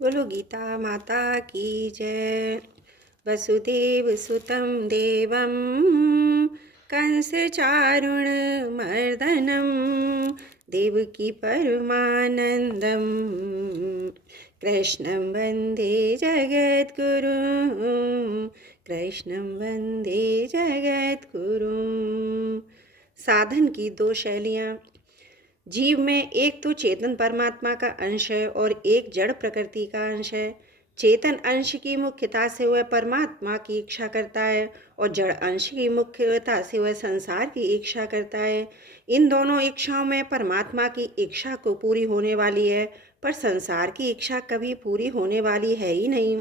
बोलो गीता माता की जय। वसुदेव सुतं देवं कंस चारुण मर्दनं देवकी परमानंदं कृष्णं वंदे जगद्गुरुं कृष्णं वंदे जगद्गुरुं। साधन की दो शैलियाँ। जीव में एक तो चेतन परमात्मा का अंश है और एक जड़ प्रकृति का अंश है। चेतन अंश की मुख्यता से वह परमात्मा की इच्छा करता है और जड़ अंश की मुख्यता से वह संसार की इच्छा करता है। इन दोनों इच्छाओं में परमात्मा की इच्छा को पूरी होने वाली है, पर संसार की इच्छा कभी पूरी होने वाली है ही नहीं।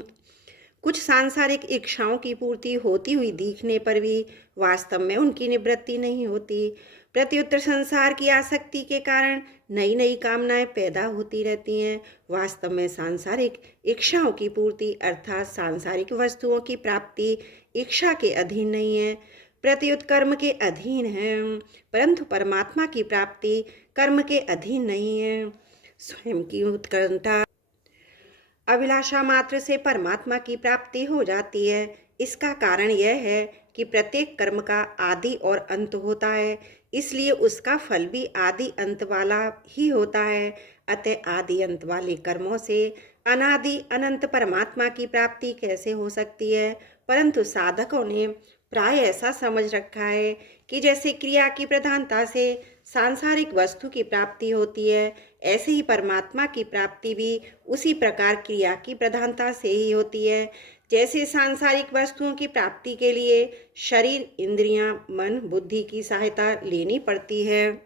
कुछ सांसारिक इच्छाओं की पूर्ति होती हुई दिखने पर भी वास्तव में उनकी निवृत्ति नहीं होती। प्रत्युत्तर संसार की आसक्ति के कारण नई नई कामनाएं पैदा होती रहती हैं। वास्तव में सांसारिक इच्छाओं की पूर्ति अर्थात सांसारिक वस्तुओं की प्राप्ति इच्छा के अधीन नहीं है, प्रत्युत कर्म के अधीन है। परंतु परमात्मा की प्राप्ति कर्म के अधीन नहीं है। स्वयं की उत्कंठा अभिलाषा मात्र से परमात्मा की प्राप्ति हो जाती है। इसका कारण यह है कि प्रत्येक कर्म का आदि और अंत होता है, इसलिए उसका फल भी आदि अंत वाला ही होता है। अतः आदि अंत वाले कर्मों से अनादि अनंत परमात्मा की प्राप्ति कैसे हो सकती है। परंतु साधकों ने प्राय ऐसा समझ रखा है कि जैसे क्रिया की प्रधानता से सांसारिक वस्तु की प्राप्ति होती है, ऐसे ही परमात्मा की प्राप्ति भी उसी प्रकार क्रिया की प्रधानता से ही होती है। जैसे सांसारिक वस्तुओं की प्राप्ति के लिए शरीर, इंद्रियां, मन, बुद्धि की सहायता लेनी पड़ती है,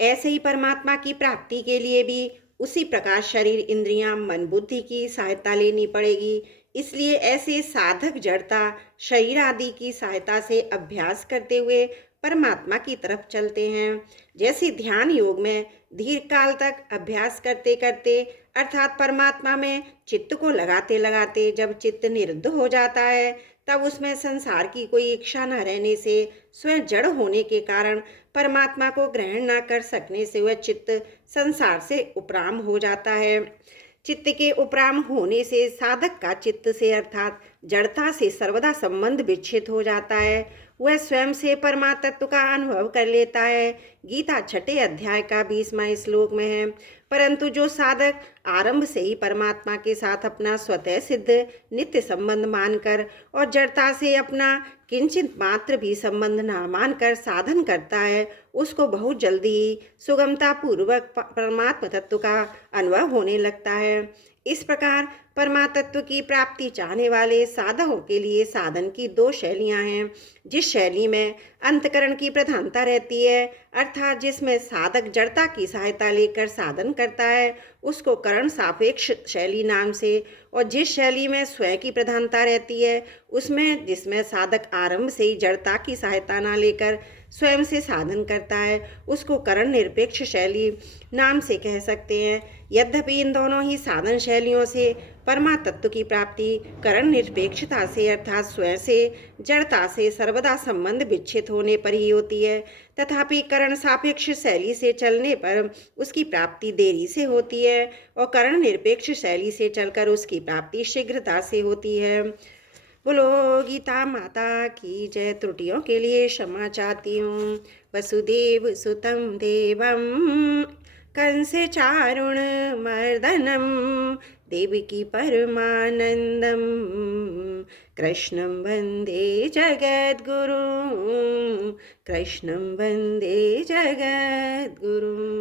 ऐसे ही परमात्मा की प्राप्ति के लिए भी उसी प्रकार शरीर, इंद्रियां, मन, बुद्धि की सहायता लेनी पड़ेगी। इसलिए ऐसे साधक जड़ता, शरीर आदि की सहायता से अभ्यास करते हुए परमात्मा की तरफ चलते हैं। जैसे ध्यान योग में दीर्घ काल तक अभ्यास करते करते अर्थात परमात्मा में चित्त को लगाते लगाते जब चित्त निरुद्ध हो जाता है, तब उसमें संसार की कोई इच्छा न रहने से स्वयं जड़ होने के कारण परमात्मा को ग्रहण न कर सकने से वह चित्त संसार से उपराम हो जाता है। चित्त के उपराम होने से साधक का चित्त से अर्थात जड़ता से सर्वदा संबंध विच्छेद हो जाता है। वह स्वयं से परमात्म का अनुभव कर लेता है। गीता 6 अध्याय का 20वां श्लोक में है। परंतु जो साधक आरंभ से ही परमात्मा के साथ अपना स्वतः सिद्ध नित्य संबंध मानकर और जड़ता से अपना किंचित मात्र भी संबंध न मानकर साधन करता है, उसको बहुत जल्दी ही सुगमता पूर्वक परमात्म तत्व का अनुभव होने लगता है। इस प्रकार परमात्म की प्राप्ति चाहने वाले साधकों के लिए साधन की दो शैलियां हैं। जिस शैली में अंतकरण की प्रधानता रहती है, अर्थात जिसमें साधक जड़ता की सहायता लेकर साधन करता है, उसको करण सापेक्ष शैली नाम से, और जिस शैली में स्वयं की प्रधानता रहती है, उसमें जिसमें साधक आरंभ से ही जड़ता की सहायता न लेकर स्वयं से साधन करता है, उसको करण निरपेक्ष शैली नाम से कह सकते हैं। यद्यपि इन दोनों ही साधन शैलियों से परमात्म की प्राप्ति करण निरपेक्षता से अर्थात स्वयं से जड़ता से सर्वदा संबंध विच्छेद होने पर ही होती है, तथापि करण सापेक्ष शैली से चलने पर उसकी प्राप्ति देरी से होती है और करण निरपेक्ष शैली से चलकर उसकी प्राप्ति शीघ्रता से होती है। बोलो गीता माता की जय। त्रुटियों के लिए क्षमा चाहती हूँ। वसुदेव सुतं देवं कंस चारुण मर्दनम देवकी परमानंदम कृष्णं वंदे जगद्गुरुं कृष्णं वंदे जगद्गुरुं।